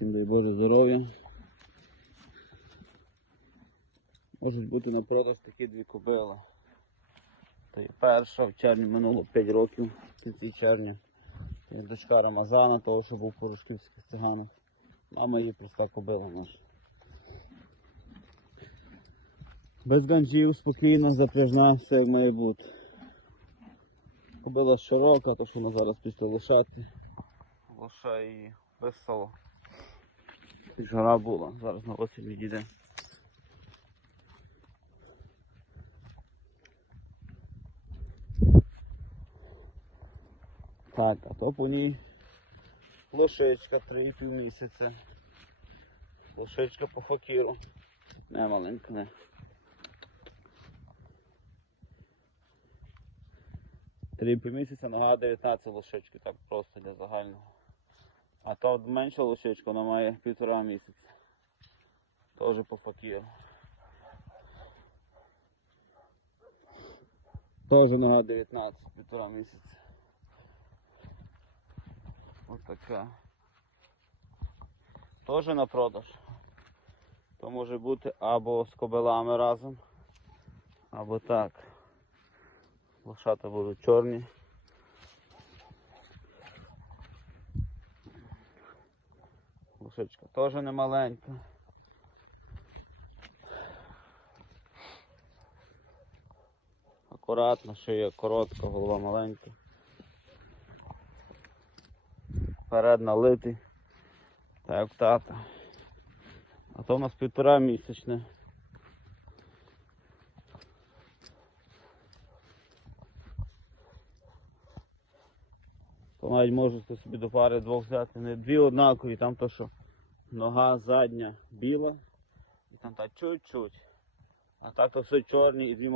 Всім дай Боже здоров'я. Можуть бути на продаж такі дві кобили. Це є перша, в червні минуло 5 років, в кінці червня. Є дочка Рамазана, того, що був Порошківських циганах. Мама її проста кобила наша. Без ганджів, спокійно, запряжна, все як має бути. Кобила широка, то що вона зараз після лошати. Лоша і весело. Жара була, зараз на осінь відійде. Так, а то по ній лошечка 3,5 місяця. Лошечка по факіру. Не маленька, не. Три по місяця, нога 19 лошечки, так просто для загального. А то менша лошечка, вона має півтора місяця. Теж по факіру. Теж нога 19, півтора місяця. Ось така. Теж на продаж. То може бути або з кобилами разом, або так. Лошата будуть чорні. Лошечка теж не маленька. Акуратно, шия коротка, голова маленька. Вперед налитий. Так тата. А то у нас півтора місячне. То навіть можете собі до пари двох взяти. Не дві однакові, там то що нога задня біла і там та чуть-чуть. А так то все чорні і дві